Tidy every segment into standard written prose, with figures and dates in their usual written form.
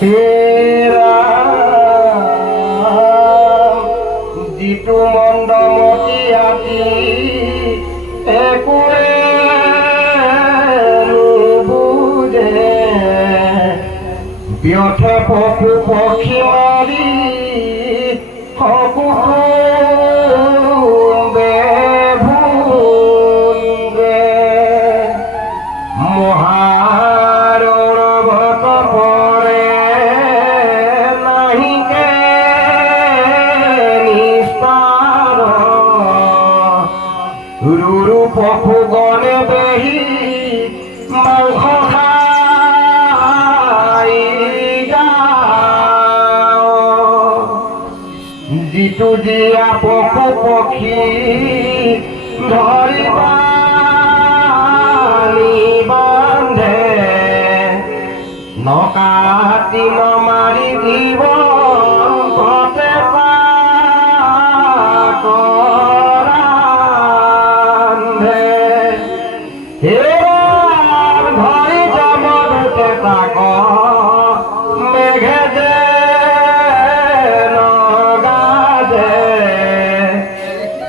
যিটো মন্দমতি আতি একোৱে নুবুজে ব্যথে পশু পক্ষী মাৰি সকুটুম্বে ভুলবে মহাৰভত পৰে নাহিকে নিস্তাৰ ৰুৰু পশু গণে বেহি মাংস খাই যিটো জীয়া পশু পক্ষী ধৰিবা বান্ধে নকাতি নমাৰি দিব পথে ৰান্ধে ধৰি জমদূতে তাক মেঘে যে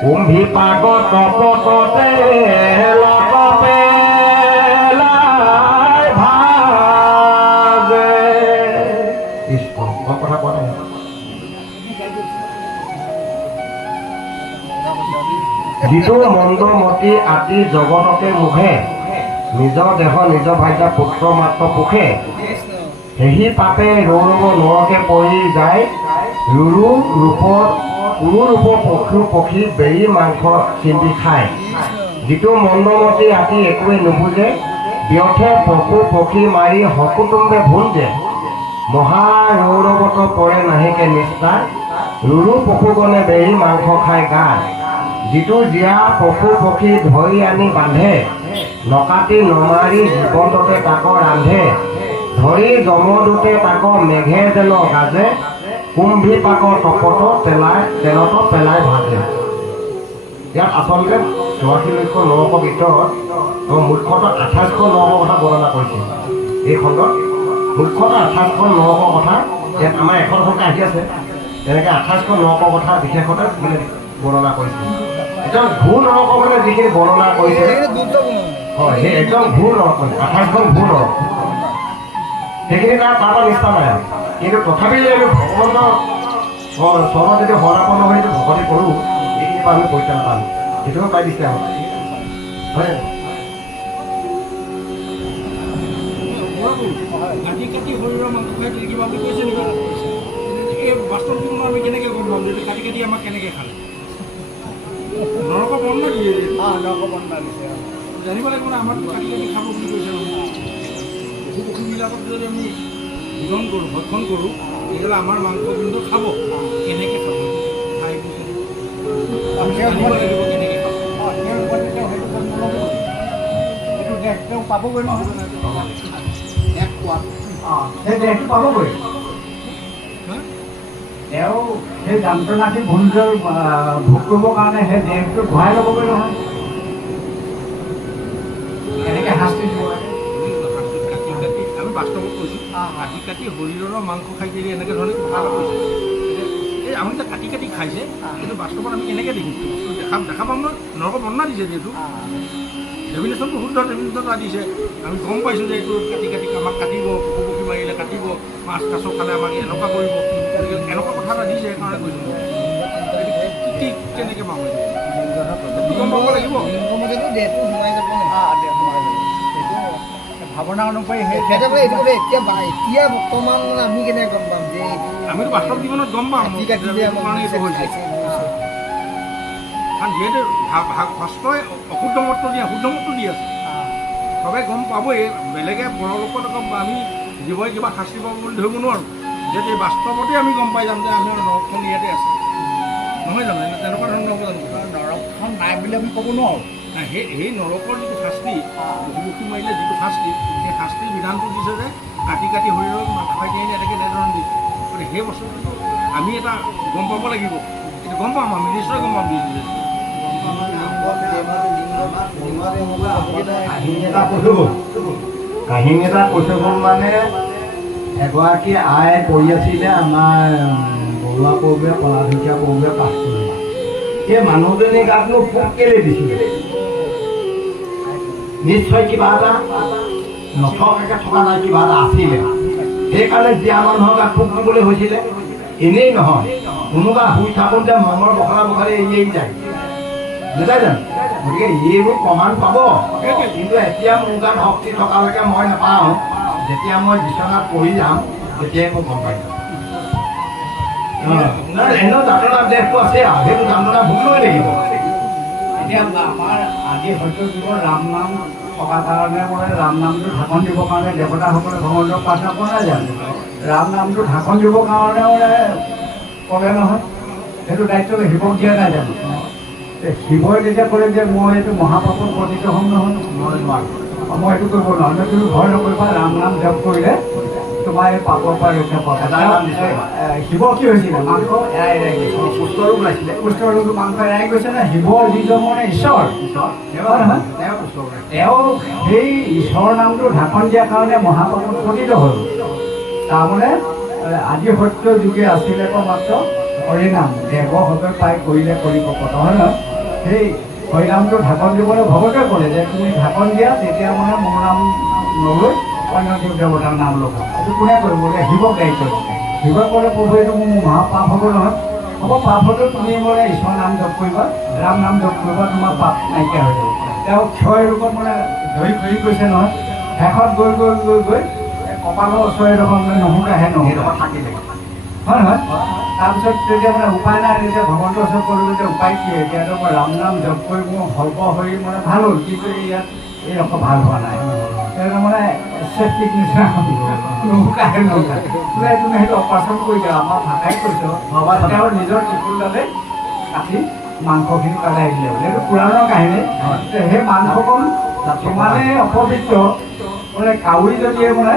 কুম্ভী পাগ তপততে লতপে ভাজে কথা কোৱা নাই যিটো মন্দমতি আতি জগতকে মুখে নিজৰ দেহ নিজ ভাইটা পুত্ৰ মাত্ৰ পোখে সেহি পাপে ৰৌৰৱ নৰকে পৰি যায় ৰুৰু ৰূপৰ পক্ষী বেৰি মাংস চিন্তি খায় যিটো মন্দমতি আতি একোৱে নুবুজে ব্যথে পশু পক্ষী মাৰি সকুটুম্বে ভুলজে মহাৰৌৰৱত পৰে নাহিকে নিষ্ঠাৰ ৰুৰু পশুগণে বেৰি মাংস খাই গায় যিটো জীয়া পশু পক্ষী ধৰি আনি বান্ধে নকাতি নমাৰি জীৱন্ততে তাক ৰান্ধে ধৰি জমদূতে তাক মেঘে যেন গাজে কুম্ভী পাক তপত তেলত পেলাই ভাজে ইয়াত আচলতে 84,900 ভিতৰত মুখ্যতঃ 28,900 কথা বৰ্ণনা কৰিছে এই খণ্ডত মুখ্যতঃ 28,900 কথা ইয়াত আমাৰ এখন সংখ্যা আহি আছে তেনেকৈ 28,900 কথা বিশেষতে মানে বৰ্ণনা কৰিছে একদম ভূ নৰক মানে যিখিনি বৰ্ণনা কৰিছে হয় সেই একদম ভূ নৰক 28খন ভূ নৰক সেইখিনি তাৰ নিষ্ঠা নাই কিন্তু তথাপি আমি ভগৱন্তৰ চৰণত যদি শৰণাপন্ন হৈ ভকতি কৰোঁ এইখিনি পৰা আমি পৰিত্ৰাণ পাম সেইটোও পাই দিছে আৰু হয় কাটি কাটি শৰীৰৰ মাংস খাই কিবা বুলি কৈছে নেকি এই বাস্তৱ জীৱনত আমি কেনেকৈ গম পাম যদি কাটি কাটি আমাক কেনেকৈ খালে নৰক বৰ্ণনা দিয়ে নৰক বৰ্ণনা দিছে জানিব লাগিব না আমাৰ কাটি কাটি খাব বুলি কৈছে নহয় পশু পক্ষীবিলাকক যদি আমি ভক্ষণ কৰোঁ তেতিয়াহ'লে আমাৰ মাংস কিন্তু খাব কেনেকৈ খাব খাই জানিব লাগিব কেনেকৈ খাব তেওঁ পাবগৈ নহয় সেই দেহটো পাবগৈ তেওঁ সেই যন্ত্ৰণাটি ভোগ কৰিবৰ কাৰণে সেই দেহটো ঘূৰাই ল'বগৈ নহয় এনেকৈ শাস্তি দিব আমি বাস্তৱত কৈছোঁ কাটি কাটি শৰীৰৰ মাংস খাই যদি এনেকৈ ধৰণে কথা কৈছে এই আমি যে কাটি কাটি খাইছে কিন্তু বাস্তৱত আমি কেনেকৈ দেখিছোঁ দেখা পাম নহয় নৰক বৰ্ণনা দিছে যিহেতু ডেফিনেশ্যনটো শুদ্ধ ডেফিনেশ্যনটো দিছে আমি গম পাইছোঁ যে এইটো কাটি কাটি আমাক কাটিব পশু পক্ষী মাৰিলে কাটিব মাছ কাছ খালে আমাক এনেকুৱা কৰিব এনেকুৱা কথা এটা দিছে সেইকাৰণে কৈছোঁ কি কেনেকৈ পাব গম পাব লাগিব ভাৱনা অনুসৰি এতিয়া বৰ্তমান আমি কেনেকৈ গম পাম যে আমিতো বাস্তৱ জীৱনত গম পাম কাৰণে এইটো হৈছে কাৰণ যিহেতু শাস্ত্ৰই অশুদ্ধ মতটো দিয়ে শুদ্ধ মতটো দি আছে চবেই গম পাবই বেলেগে পৰলোকত আমি জীৱই কিবা শাস্তি পাব বুলি ধৰিব নোৱাৰোঁ যিহেতু এই বাস্তৱতেই আমি গম পাই যাম যে আমাৰ নৰকখন ইয়াতে আছে নহয় জানো তেনেকুৱা ধৰণৰ হ'ব জানো নৰকখন নাই বুলি আমি ক'ব নোৱাৰোঁ সেই নৰকৰ যিটো শাস্তি পশুপক্ষী মাৰিলে যিটো শাস্তি সেই শাস্তিৰ বিধানটো দিছে যে কাটি কাটি শৰীৰৰ মাংস খাই কিনে এনেকৈ এনেধৰণে দিছে গতিকে সেই বস্তুটো আমি এটা গম পাব লাগিব কিন্তু গম পাম আমি নিশ্চয় গম পাম কাহিনী এটা কৈছোঁ মানে এগৰাকী আই কৰি আছিলে আমাৰ বৰুৱা প্ৰভুৱে কলাঢুকীয়া প্ৰভুৱে পাঠ কৰিলে। সেই মানুহজনীৰ গাতনো পোক কেলে দিছিলে? নিশ্চয় কিবা এটা নথকাকৈ থকা নাই, কিবা এটা আছিলে। সেইকাৰণে জীয়া মানুহৰ গাত পোক দিবলৈ হৈছিলে। এনেই নহয়, কোনোবা শুই থাকোঁতে মঙৰ বখলা বখালি এৰি যায়, বুজাই জানো? গতিকে এইবোৰ প্ৰমাণ পাব, কিন্তু এতিয়া মোৰ গাত শক্তি থকালৈকে মই নাপাওঁ। যেতিয়া মই বিচনাত পৰি যাম তেতিয়াই মই গম পাই যাম। এনেও যাতনা দেশটো আছে আৰু সেইটো যাতনা ভুগিবই লাগিব। এতিয়া আমাৰ আজি হয়তো যুগৰ ৰাম নাম থকা কাৰণে মানে ৰাম নামটো ঢাকন দিবৰ কাৰণে দেৱতাসকলে ভগৱন্তৰ পাঠ নকৰাই জানো? ৰাম নামটো ঢাকন দিবৰ কাৰণে মানে কৰে নহয়, সেইটো দায়িত্ব শিৱক দিয়া নাই জানো? শিৱই যেতিয়া কৰে যে মই এইটো মহাপাপত পতিত হ'ম নহয়, মই নোৱাৰোঁ, মই এইটো কৰিব নোৱাৰোঁ। তুমি ভয় নকৰিবা, ৰাম নাম জপ কৰিলে তোমাৰ এই পাপৰ পৰা ৰক্ষা পাবা। শিৱ কি হৈছিলে? মাংস এৰাই গৈছে, কুষ্ঠৰোগ ওলাইছিলে। কুষ্ঠৰোগটো মাংস এৰাই গৈছে নে? শিৱৰ যিজন মানে ঈশ্বৰ, তেওঁ সেই ঈশ্বৰৰ নামটো ঢাকন দিয়াৰ কাৰণে মহাপাপত পতিত হ'ল। তাৰমানে আজি সত্য যুগে আছিলে মাত্ৰ হৰিনাম, দেৱ হবে পাই কৰিলে কৰিব পত, হয় নহয়? সেই হৰিনামটো ঢাকন দিবলৈ ভগতে ক'লে যে তুমি ঢাকন দিয়া, তেতিয়া মানে মোৰ নাম নলৈ অন্য দেৱ দেৱতাৰ নাম ল'ব। এইটো কোনে কৰিব? শিৱক দায়িত্ব দিছে। শিৱক ক'লে প্ৰভু এইটো মোৰ মহাপাপ হ'ব নহয়। হ'ব, পাপ হ'লেও তুমি মানে ঈশ্বৰৰ নাম জপ কৰিবা, ৰাম নাম জপ কৰিবা, তোমাৰ পাপ নাইকিয়া হৈ যাব। তেওঁ ক্ষয় ৰোগত মানে ধৰি ঘূৰি গৈছে নহয়, শেষত গৈ গৈ গৈ গৈ কপালৰ ওচৰে ডোখৰ মানে নুশুকাহে নহয় থাকিলে, হয় নহয়? তাৰপিছত তেতিয়া মানে উপায় নাই, তেতিয়া ভগৱন্তৰ ওচৰত ক'লোঁ যে উপায় কি? এতিয়াতো মই ৰাম নাম জপ কৰি মোৰ সৰ্ব হৈ মানে ভাল হ'ল, কিন্তু ইয়াত এই ৰকম ভাল হোৱা নাই। সেইটো মানে চেফটিক নিচিনা নুশুকাহে নুশুকায়। তুমি সেইটো অপাৰেশ্যন কৰি দিয়া, আমাৰ ভাষাই কৈছোঁ, তেওঁ নিজৰ ত্ৰিশূলডালে কাটি মাংসখিনি পেলাই দিলে বোলে। এইটো পুৰাণৰ কাহিনী। সেই মাংসকণ ইমানেই অপবিত্ৰ, মানে কাউৰীজনীয়ে মানে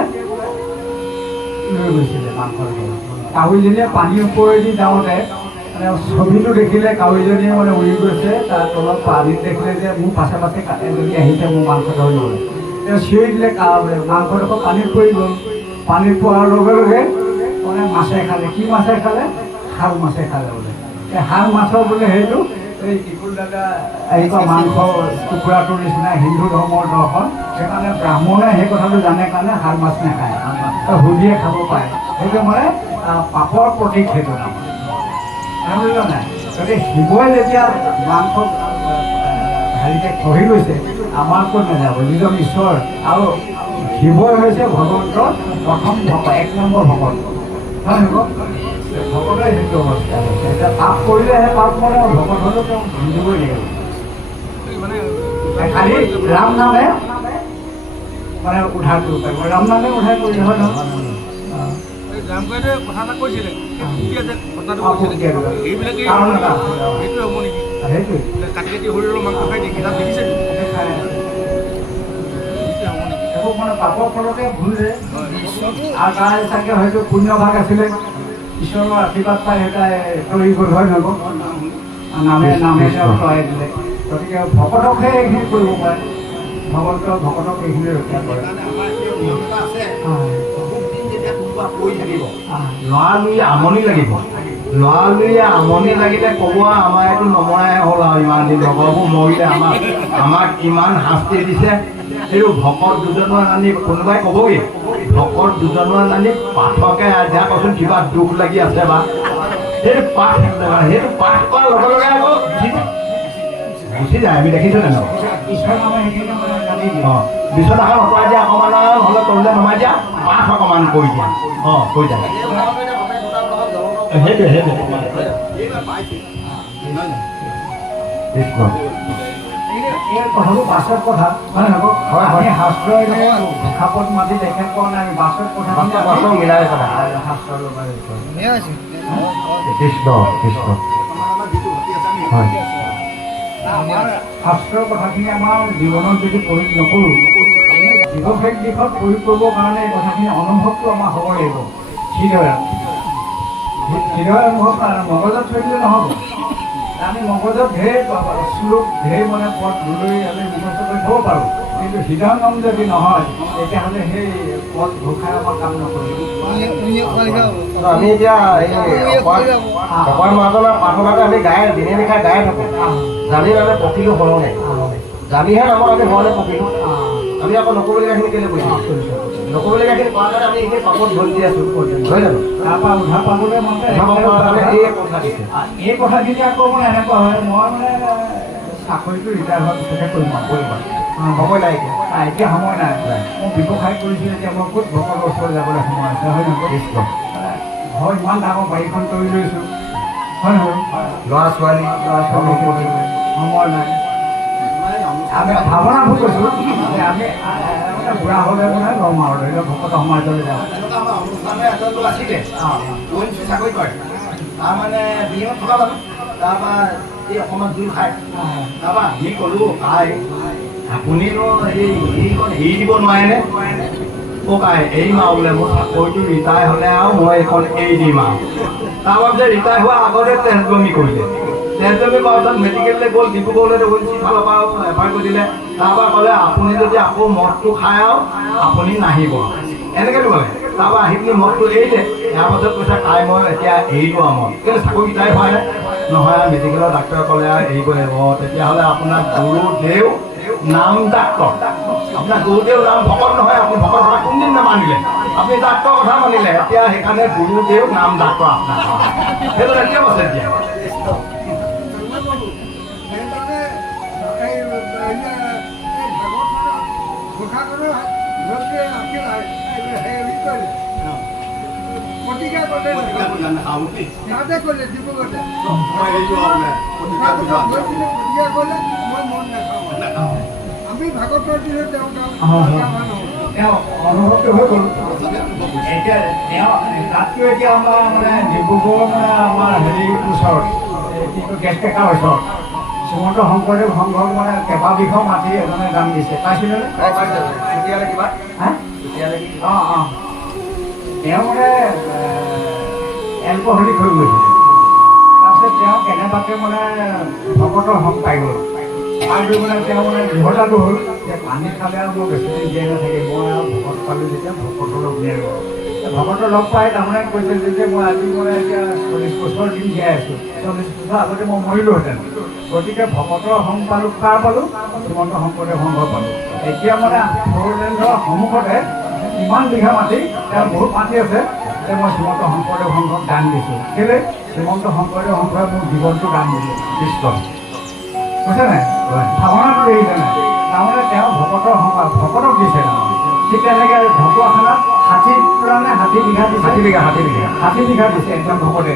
লৈ গৈছিলে মাংসৰ। কাউৰীজনীয়ে পানীৰ ওপৰেদি যাওঁতে মানে ছবিটো দেখিলে কাউৰীজনীয়ে মানে উৰি গৈছে, তাৰ তলত পানীত দেখিলে যে মোৰ পাছে পাছে এজনী আহিছে মোৰ মাংস ধৰিবলৈ। তেওঁ চিঞৰি দিলে, মাংসডোখৰ পানীত পৰি গ'ল। পানীত পৰাৰ লগে লগে মানে মাছে খালে। কি মাছে খালে? শাল মাছে খালে বোলে। এই শাল মাছৰ বোলে সেইটো এই ত্ৰিশূল দাদা এনেকুৱা মাংস টুকুৰাটোৰ নিচিনা হিন্দু ধৰ্মৰ দৰ্শন। সেইকাৰণে ব্ৰাহ্মণে সেই কথাটো জানে কাৰণে শাল মাছ নাখায়, সুধিয়ে খাব পাৰে। সেইটো মানে পাপৰ প্ৰতীক, সেইটো নাম বুজিব নাই? গতিকে শিৱই যেতিয়া মাংস হেৰিতে খহি গৈছে, আমাৰ ক'ত নাযাব? যিজন ঈশ্বৰ, আৰু শিৱই হৈছে ভগৱন্তৰ প্ৰথম ভকত, 1 নম্বৰ ভকত, হয় নহয়? ভকতেই সেইটো অৱস্থা হৈছে। এতিয়া পাপ কৰিলেহে পাপ মানে ভকত হ'লেও তেওঁ ভুগিবই লাগিব। খালি ৰাম নামে মানে উদ্ধাৰ কৰিব পাৰিব, ৰাম নামে উদ্ধাৰ কৰিলে, হয় নহয়? জামগাইতে কথা এটা কৈছিলে, কথাটো কৈছিলে, এইবিলাকে সেইটোৱে হ'ব নেকি? সেইটোৱে কাটি কাটি শৰীৰৰ মাংস খাই দিয়ে, কিতাপ দেখিছে নেকি? একো মানে পাপৰ ফলতে ভুল যে, আৰু তাৰ চাগে হয়তো পুণ্য ভাগ আছিলে, ঈশ্বৰৰ আশীৰ্বাদ পাই তৰি গ'ল, হয় নহয়? নামে নামে তেওঁ তৰাই দিলে। গতিকে ভকতকহে এইখিনি কৰিব পাৰে, ভগৱন্তৰ ভকতক এইখিনি ৰক্ষা কৰে। লৰালৰি আমনি লাগিব, লৰালৰি আমনি লাগিলে ক'ব আমাৰ এইটো নমৰাই হ'ল আৰু ইমান দিন লগৰবোৰ মৰিলে আমাক কিমান শাস্তি দিছে। সেইটো ভকত দুজনমান আনি কোনোবাই ক'বগৈ, ভকত দুজনমান আনি পাঠকে যা কচোন কিবা দুখ লাগি আছে বা সেইটো পাঠ কৰাৰ লগে লগে আকৌ গুচি যায়। আমি দেখিছোঁ নে নহয়? বিচনাখন আঁতৰাই দিয়া, অকণমান হ'লে তললৈ নমাই দিয়া, পাঠ অকণমান কৰি দিয়া, কৰি যায়। সেইটোৱে কৃষ্ণ। এই কথাবোৰ বাছত কথা, হয় নহয়? আমি শাস্ত্ৰই খাপত মাতি দেখা পোৱা নাই, বাছত কথা মিলাই কথা। শাস্ত্ৰৰ কৃষ্ণ কৃষ্ণ। হয়, শাস্ত্ৰৰ কথাখিনি আমাৰ জীৱনত যদি প্ৰয়োগ নকৰোঁ, ব্যৱসায়িক দিশত প্ৰয়োগ কৰিবৰ কাৰণে এই কথাখিনি অনুভৱটো আমাৰ হ'ব লাগিব। হৃদয় অনুভৱ মগজত থৈ দিলে নহ'ব। আমি মগজত ঢেৰ শ্লোক, ঢেৰ মানে পথ লৈ আমি মুখস্থ কৰি থ'ব পাৰোঁ, কিন্তু হৃদয়ঙ্গম যদি নহয় তেতিয়াহ'লে সেই পথ ঘোষাই আমাৰ কাম নকৰিব। আমি এতিয়া এই অকল মাজনৰ প্ৰাৰ্থনাটো আমি দিনে নিশাই গাই থাকোঁ। জানি মানে পকিলো সলনে জানিহে নামৰ আমি সলনে পকিলো। আমি আকৌ নক'বলগীয়াখিনি কেলৈ কৈছোঁ? নক'বলগীয়াখিনি কোৱাৰ কাৰণে আমি এইখিনি পাপত ধৰি দি আছোঁ, নহয় জানো? তাৰপৰা উদ্ধাৰ পাবলৈ মতে এই কথা দিছে। এই কথাখিনি আকৌ মানে এনেকুৱা হয়, মই মানে চাকৰিটো ৰিটায়াৰ হোৱাৰ পিছতহে কৰিম সময় নাই এতিয়া। এতিয়া সময় নাই। মই ব্যৱসায় কৰিছোঁ, এতিয়া মই ক'ত ভকতৰ ওচৰত যাবলৈ সময় আছে, হয় নহয়? ঘৰ ইমান ডাঙৰ বাৰীখন কৰি লৈছোঁ, হয় নহয়? ল'ৰা ছোৱালী সময় নাই। আমি ভাৱনাবোৰ কৈছোঁ যে আমি বুঢ়া হ'লে মানে ল'ম আৰু ধৰি লওক ভকত সমাজলৈ যাওঁ। এনেকুৱা আমাৰ অনুষ্ঠানে এজনটো আছিলে, চাকৰি কৰে, তাৰমানে বিহত থকা মানুহ, তাৰপৰা এই অসমত জুই খায়, তাৰপৰা আমি ক'লোঁ কাই আপুনিনো এইখন এৰি দিব নোৱাৰেনে? অ' কাই এৰিম আৰু বোলে মোৰ চাকৰিটো ৰিটায়াৰ হ'লে আৰু মই এইখন এৰি দিম আৰু। তাৰপৰা যে ৰিটায়াৰ হোৱাৰ আগতে তেজবমি কৰিলে। তেজবমি কৰাৰ পিছত মেডিকেললৈ গ'ল, ডিব্ৰুগড়লৈ গ'ল, সিফালৰ পৰা এফআই কৰি দিলে। তাৰপৰা ক'লে আপুনি যদি আকৌ মদটো খায় আৰু আপুনি নাহিব, এনেকৈ ক'লে। তাৰপৰা আহি পিনি মদটো এৰিলে। ইয়াৰ পাছত কৈছে কাই মই এতিয়া এৰিলোঁ আৰু মই কিন্তু চাকৰি ৰিটায়াৰ হোৱা নাই নহয়। মেডিকেলৰ ডাক্তৰে ক'লে আৰু এৰিব লাগিব। তেতিয়াহ'লে আপোনাৰ গুৰুদেউ নাম ডাক্তৰ, আপোনাৰ গুৰুদেউ নাম ভকত নহয়। আপুনি ভকত কথা কোনদিন নামানিলে? আপুনি ডাক্তৰ কথা মানিলে, এতিয়া সেইকাৰণে গুৰুদেউ নাম ডাক্তৰ আপোনাৰ সেইটো এতিয়া আছে এতিয়া। আমি ভাগৱতৰ দিনত তেওঁ অনুভৱটো হৈ গ'ল। এতিয়া তাতকৈ এতিয়া আমাৰ মানে ডিব্ৰুগড় মানে আমাৰ হেৰি ওচৰত কিন্তু গেছ টেকাৰ ওচৰত শ্ৰীমন্ত শংকৰদেৱ সংঘক মানে কেইবাবিঘাও মাটি এজনে দান দিছে, পাইছিলেনে? কিবা অঁ তেওঁ মানে এলকহলিক হৈ গৈছিলে। তাৰপিছত তেওঁ কেনেবাকৈ মানে ভকতৰ সংগ পাই গ'ল। পাই গৈ মানে তেওঁ মানে দৃঢ়তাটো হ'ল যে পানী খালে আৰু মই বেছি দিন জীয়াই নাথাকে, মই আৰু ভকত পালোঁ যেতিয়া ভকতৰ লগ উলিয়াই গ'ল। ভকতৰ লগ পাই তাৰমানে কৈছে যে মই আজি মানে এতিয়া 40 বছৰ দিন জীয়াই আছোঁ, 40 বছৰ আগতে মই মৰিলোহেঁতেন। গতিকে ভকতৰ সংগ পালোঁ, কাৰ পালোঁ? শ্ৰীমন্ত শংকৰদেৱ সংঘ পালোঁ। এতিয়া মানে ফ'ৰলেণ্ডৰ সন্মুখতে ইমান বিঘা মাটি, তেওঁ বহুত মাটি আছে যে মই শ্ৰীমন্ত শংকৰদেৱ সংঘক দান দিছোঁ। কেলৈ? শ্ৰীমন্ত শংকৰদেৱ সংঘই মোৰ জীৱনটো দান দিলে। কৃষ্ণ কৈছে নাই? ভাৱনাটো দেখিছে নাই? তাৰমানে তেওঁ ভকতৰ সংঘ ভকতক দিছে তাৰমানে। ঠিক তেনেকৈ ঢকুৱাখানাত 60 বিঘা দিছে, 60 বিঘা দিছে একদম ভকতে,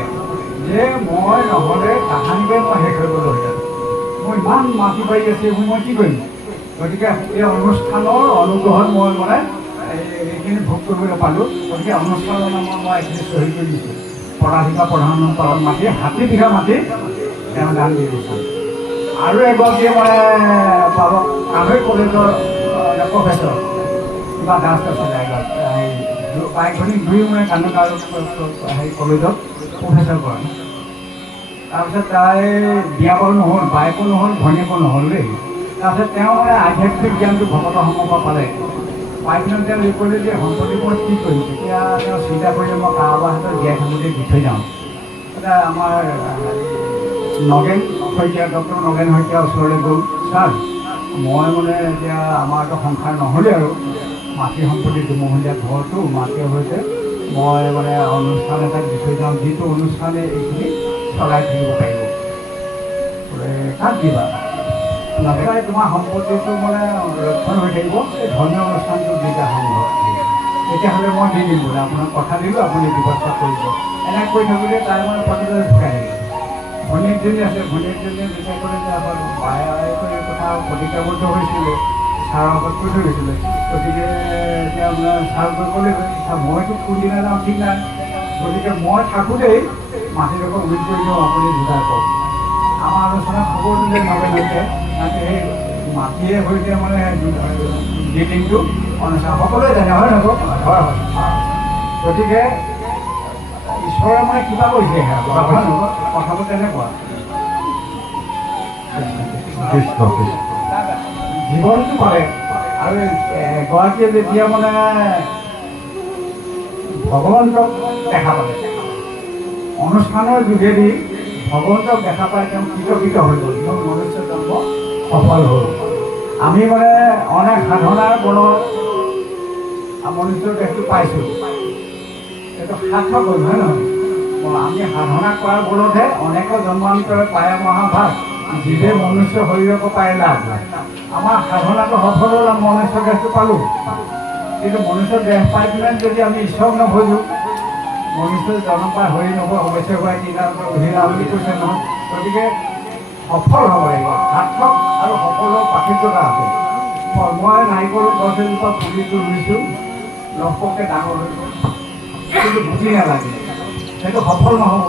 যে মই নহ'লে কাহানিকে মই শেষ হৈ গ'লোহেঁতেন। মোৰ ইমান মাটি বাৰী আছে, মই কি কৰিম? গতিকে এই অনুষ্ঠানৰ অনুগ্ৰহত মই মানে এইখিনি ভোগ কৰিবলৈ পালোঁ। গতিকে অনুষ্ঠানৰ নামত মই এইখিনি চহী কৰি দিছোঁ। পদাধিকাৰ প্ৰধানৰ মাটি 60 বিঘা মাটি তেওঁ দান দি দিছোঁ। আৰু এগৰাকীয়ে মানে পাব কামৰূপ কলেজৰ প্ৰফেচৰ কিবা দাস আছিলে, বাইকখনিক দুই মানে কান্দো হেৰি কলেজত প্ৰফেচৰ কৰে। তাৰপিছত তাই বিয়া বাৰু নহ'ল, বাইকো নহ'ল, ভনীয়েকো নহ'ল দেই। তাৰপিছত তেওঁ মানে আধ্যাত্মিক জ্ঞানটো ভকতৰ সংঘৰ পৰা পালে। পাইপিনত তেওঁ এই কৰিলে যে সম্পত্তি মই কি কৰিম? তেতিয়া তেওঁ চিন্তা কৰিলে মই কাৰোবাৰ হাতত জীয়াই থাকোঁতে দি থৈ যাওঁ। এতিয়া আমাৰ নগেন শইকীয়া, ডক্টৰ নগেন শইকীয়াৰ ওচৰলৈ গ'ল। ছাৰ মই মানে এতিয়া আমাৰতো সংসাৰ নহ'লে আৰু মাটি সম্পত্তি দুমহলীয়া ঘৰটো মাটিৰ হৈছে, মই মানে অনুষ্ঠান এটাত দি থৈ যাওঁ, যিটো অনুষ্ঠানে এইখিনি চলাই থাকিব পাৰিব। বোলে কাক দিবা? নাপায়, তোমাৰ সম্পত্তিটো মানে ৰক্ষণ হৈ থাকিব, এই ধৰ্মীয় অনুষ্ঠানটো দুইটা সংঘ। তেতিয়াহ'লে মই দি দিম বোলে, আপোনাক কথা দিলোঁ, আপুনি ব্যৱস্থা কৰিব। এনেকৈ কৈ থাকোঁতে তাই মানে প্ৰতিবাদ ঢুকাই থাকিল। ভনীয়েকজনী আছে, ভনীয়েকজনীয়ে যেতিয়া ক'লে যে আমাৰ বায়েকৈ এই কথা প্ৰতিজ্ঞাবদ্ধ হৈছিলে, ছাৰৰ আগত কৈ থৈ গৈছিলে। গতিকে এতিয়া আপোনাৰ ছাৰ গৈ ক'লে মইতো কোনদিনা যাওঁ ঠিক নাই, গতিকে মই থাকোঁতেই মাটিডোখৰ উইল কৰি দিওঁ, আপুনি যোগাৰ কৰক। আমাৰ আলোচনাত খবৰ দিলে নগেন হৈছে, তাকে সেই মাটিয়ে সৈতে মানে ডিলিংটো অনুষ্ঠান সকলোৱে জানে, হয় নহয়? হয় হয়। গতিকে ঈশ্বৰে মানে কিবা কৰিছে সেয়া কথাবোৰ তেনেকুৱা। জীৱনটো পালে আৰু এগৰাকীয়ে যেতিয়া মানে ভগৱন্তক দেখা পালে, অনুষ্ঠানৰ যোগেদি ভগৱন্তক দেখা পাই তেওঁ কৃতকৃত হৈ গ'ল, তেওঁ মনুষ্য জন্ম সফল হ'ল। আমি মানে অনেক সাধনাৰ বলত মনুষ্য দেহটো পাইছোঁ, এইটো সাৰ্থক হ'ল, হয় নহয়? আমি সাধনা কৰাৰ বলতহে অনেক জন্মান্তৰে পায় মহাভাগ, জীৱে মনুষ্য শৰীৰক পায় লাভ। আমাৰ সাধনাটো সফল হ'ল, আমি মনুষ্য দেহটো পালোঁ। কিন্তু মনুষ্য দেহ পাই পেলাই যদি আমি ঈশ্বৰ নভজোঁ, মনুষ্য জন্ম পাই হৰি নব অৱশ্যে হোৱাই কিনাৰ অহিলা বুলি কৈছে নহয়। গতিকে সফল হ'ব লাগিব, সাৰ্থক আৰু সফলৰ পাৰ্থক্যতা আছে। মই নাৰিকল গছ এজোপা পুলিটো ৰুইছোঁ, লহপহকৈ ডাঙৰ হৈছোঁ, কিন্তু গুটি নালাগে, সেইটো সফল নহ'ব।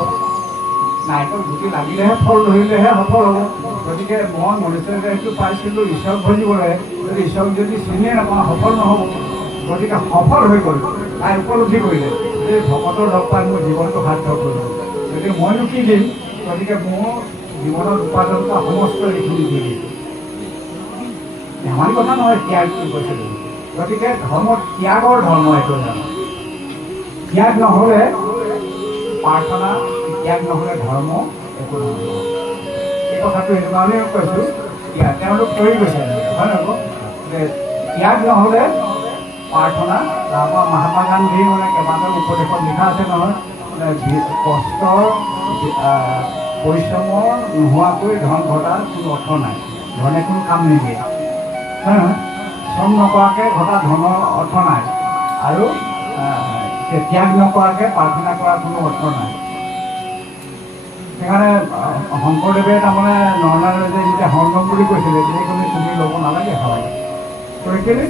নাৰিকল গুটি লাগিলেহে ফল ধৰিলেহে সফল হ'ব। গতিকে মই মনুষ্য দেহটো পাইছিলোঁ ঈশ্বৰ ভজিবলৈ, যদি ঈশ্বৰক যদি চিনিয়ে নাপাওঁ সফল নহ'ব। গতিকে সফল হৈ গ'ল, তাই উপলব্ধি কৰিলে যে ভকতৰ লগ পাই মোৰ জীৱনটো সাৰ্থক কৰিলোঁ। গতিকে মইনো কি দিম? গতিকে মোৰ জীৱনত উপাৰ্জন কৰা সমস্ত এইখিনি দি দিম। ধেমালি কথা নহয়, ত্যাগ কি কৈছিলোঁ। গতিকে ধৰ্ম ত্যাগৰ ধৰ্ম এইটো জানো। ত্যাগ নহ'লে প্ৰাৰ্থনা, ত্যাগ নহ'লে ধৰ্ম একো নহ'ব। এই কথাটো সেইটো কাৰণেই কৈছোঁ, তেওঁলোক কৰি গৈছে, হয় নহয়? যে ত্যাগ নহ'লে প্ৰাৰ্থনা, আমাৰ মহাত্মা গান্ধী মানে কেইবাটাও উপদেশত লিখা আছে নহয়, কষ্টৰ পৰিশ্ৰমৰ নোহোৱাকৈ ধন ঘটাৰ কোনো অৰ্থ নাই, ধনে কোনো কাম নিদিয়ে, হয় নহয়? শ্ৰম নকৰাকৈ ঘটা ধনৰ অৰ্থ নাই, আৰু ত্যাগ নকৰাকৈ প্ৰাৰ্থনা কৰাৰ কোনো অৰ্থ নাই। সেইকাৰণে শংকৰদেৱে তাৰমানে নৰনাৰায়ণে যেতিয়া হৰণ বুলি কৈছিলে, তেতিয়া ক'লে তুমি ল'ব নালাগে হয়। কেলৈ?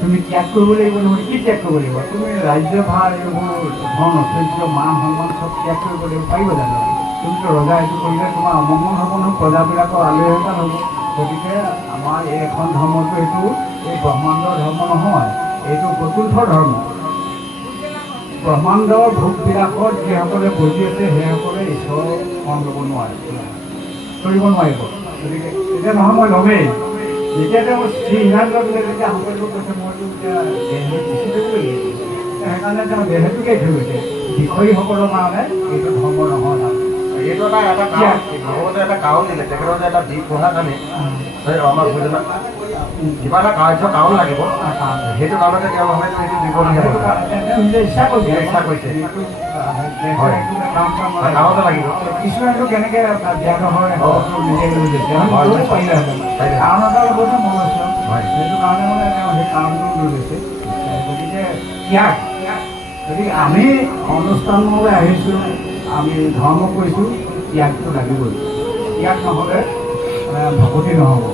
তুমি ত্যাগ কৰিব লাগিব নহয়। কি ত্যাগ কৰিব লাগিব? তুমি ৰাজ্যভাৰ, এইবোৰ ধন ঐশ্বৰ্য মান সন্মান চব ত্যাগ কৰিব লাগিব, পাৰিব জানো? তুমিতো ৰজা, এইটো কৰিলে তোমাৰ অমংগল হ'ব নহয়, প্ৰজাবিলাকৰ আলহী এটান হ'ব। গতিকে আমাৰ এই এখন ধৰ্মটো এইটো এই ব্ৰহ্মাণ্ডৰ ধৰ্ম নহয়, এইটো বৈকুণ্ঠৰ ধৰ্ম। ব্ৰহ্মাণ্ডৰ ভোগবিলাকত যিসকলে বহি আছে সেইসকলে ঈশ্বৰৰ মন ল'ব নোৱাৰে, কৰিব নোৱাৰিব। গতিকে এতিয়া নহয় মই ল'মেই। যেতিয়া তেওঁ শ্ৰীহীনান্ত দিলে, তেতিয়া শংকৰদেৱে কৈছে মইতো এতিয়া দেহটো গুচি যাব লাগিব। সেইকাৰণে তেওঁ দেহটোকে থৈ গৈছে। বিষয়ীসকলৰ কাৰণে এইটো ধৰ্ম নহয়। এইটো এটা কাৰণ, ভগৱতে এটা কাৰণ দিলে, তেখেতৰ যে এটা দিশ পঢ়াৰ কাৰণে আমাৰ বুজনা কিবা এটা কাৰ্য কাৰণ লাগিব, সেইটো কাৰণতে তেওঁ ভাবে এইটো দিবলগীয়া ইচ্ছা কৰিছে, কাৰণতে লাগিব। কিছুমানটো কেনেকৈ জ্ঞান হয় নিজে লৈ লৈছে, পাৰিলেহেঁতেন কাৰণ এটা ল'বতো মনুষ্য, সেইটো কাৰণে মানে তেওঁ সেই কাৰণটো লৈ লৈছে। গতিকে ত্যাগ, গতিকে আমি অনুষ্ঠানলৈ আহিছোঁ, আমি ধৰ্ম কৰিছোঁ, ত্যাগটো লাগিবই। ত্যাগ নহ'লে ভকতি নহ'ব।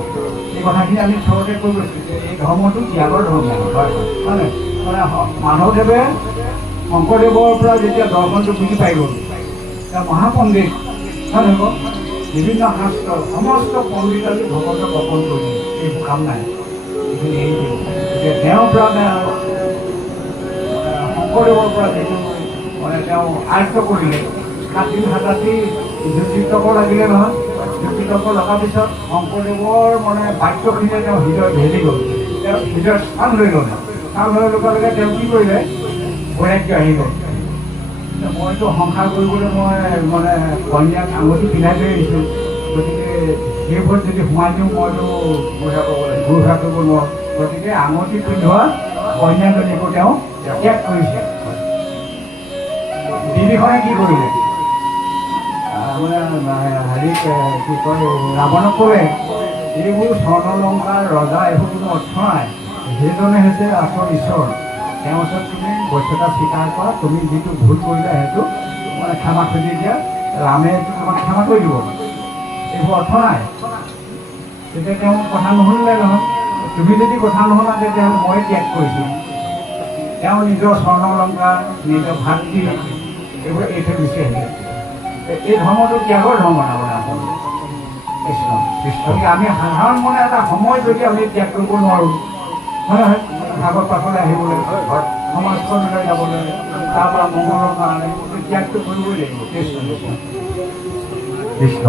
এই কথাখিনি আমি চবতে কৈ গৈছোঁ যে এই ধৰ্মটো ত্যাগৰ ধৰ্ম, হয় মানে মাধৱদেৱে শংকৰদেৱৰ পৰা যেতিয়া দৰ্শনটো বুজি পাই গ'ল, তেওঁ মহাপণ্ডিত, হয় নহয়? বিভিন্ন শাস্ত্ৰ সমস্ত পণ্ডিত আজি ভগৱন্তক অৰ্পণ কৰি দিলে, এইবোৰ কাম নাই, এইখিনি এৰি দিলে। গতিকে তেওঁৰ পৰা শংকৰদেৱৰ পৰা যিটো মানে তেওঁ আয়ত্ব কৰিলে, 7 দিন 7 ৰাতি যুক্তিতৰ্ক লাগিলে নহয়। যুক্তিতৰ্ক লগাৰ পিছত শংকৰদেৱৰ মানে বাক্যখিনিয়ে তেওঁ হৃদয় ভেদি গ'ল, তেওঁ হৃদয়ত স্থান লৈ গ'ল। স্থান লৈ লগে লগে তেওঁ কি কৰিলে? বৈৰাগ্য আহি গ'ল। মইতো সংসাৰ কৰিবলৈ মই মানে কন্যাক আঙুঠি পিন্ধাই থৈ আহিছোঁ, গতিকে সেইবোৰত যদি সোমাই দিওঁ মইতো গুৰুভা কৰিব নোৱাৰোঁ। গতিকে আঙুঠি পিন্ধোৱা কন্যাজনীকো তেওঁ ত্যাগ কৰিছে। দেৱীখনে কি কৰিলে? হেৰিক কি কয়, ৰাৱণক ক'লে এইবোৰ স্বৰ্ণলংকাৰ ৰজা এইবোৰ কোনো অৰ্থ নাই, সেইজনে হৈছে আচল ঈশ্বৰ, তেওঁৰ ওচৰত তুমি বৈশ্যতা স্বীকাৰ কৰা, তুমি যিটো ভুল কৰিলে সেইটো মানে ক্ষমা খুজি দিয়া, ৰামে তোমাক ক্ষমা কৰি দিব, এইবোৰ অৰ্থ নাই। তেতিয়া তেওঁ কথা নুশুনিলে নহয়। তুমি যদি কথা নুশুনা তেতিয়াহ'লে মই ত্যাগ কৰিছোঁ। তেওঁ নিজৰ স্বৰ্ণলংকাৰ, নিজৰ ভাতৃ এইবোৰ এৰি থৈ গুচি আহিলে। এই ধৰ্মটো ত্যাগৰ ধৰ্ম তাৰমানে আচলতে কৃষ্ণ। গতিকে আমি সাধাৰণ মানে এটা সময় যদি আমি ত্যাগ কৰিব নোৱাৰোঁ, হয় নহয়? আগৰ পাছলৈ আহিবলৈ, সমাজখনলৈ যাবলৈ, তাৰপৰা মংগলৰ কাৰণে ত্যাগটো কৰিবই লাগিব। কৃষ্ণ কৃষ্ণ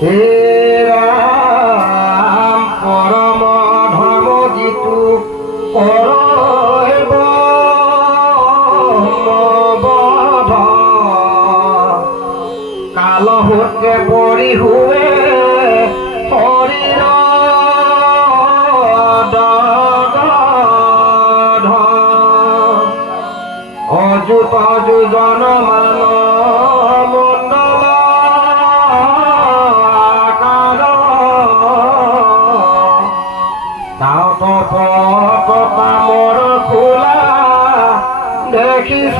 হে ৰাম পৰম ধৰ্ম হকে পৰি হুৱে শৰীৰ দগধ অযুত যোজন মান মণ্ডল আকাৰ তাত পত তামৰ খোলা দেখিছ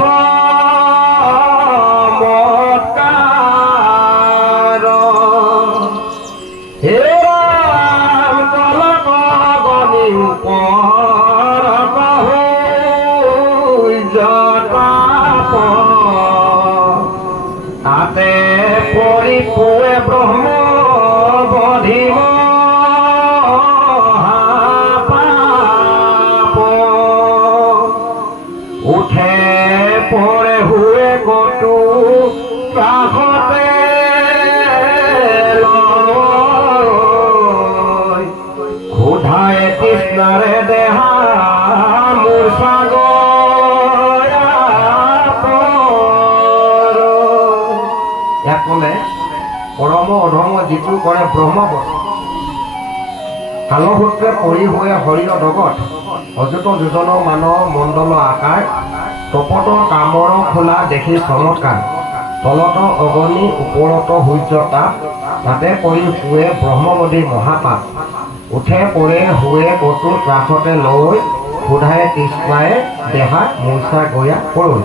মৎকাৰ হে ৰাম কলক গণি ওপৰত হৈ জতাপ তাতে পৰি পুৱে ব্ৰহ্ম বধিম উঠে পৰে হুৱে গটু কাষতে সোধায় কৃষ্ণৰে দেহা মোৰ ইয়াক ক'লে পৰম অধৰ্ম যিটো কৰে ব্ৰহ্মবধ কালসূত্ৰে পৰি হুৱে শৰীৰ জগত অযুত যোজন মান মণ্ডল আকাৰ তপত কামৰ খোলা দেখি চমৎকাৰ তলত অগ্নি ওপৰত সূৰ্য তাপ তাতে পৰি শুৱে ব্ৰহ্মবধী মহাপাপ উঠে পৰে শুৱে কটু ত্ৰাসতে লৈ সোধায় তৃষ্ণায়ে দেহাত মূৰ্ছা গয়া কৰোঁ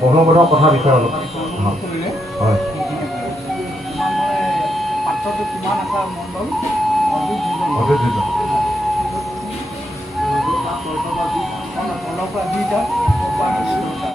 ব্ৰহ্মবধৰ কথা বিষয়ে অলপ কৰিলে হয় পাত্ৰটো কিমান আছে মণ্ডল অযুত যোজন তলৰ পৰা 2টা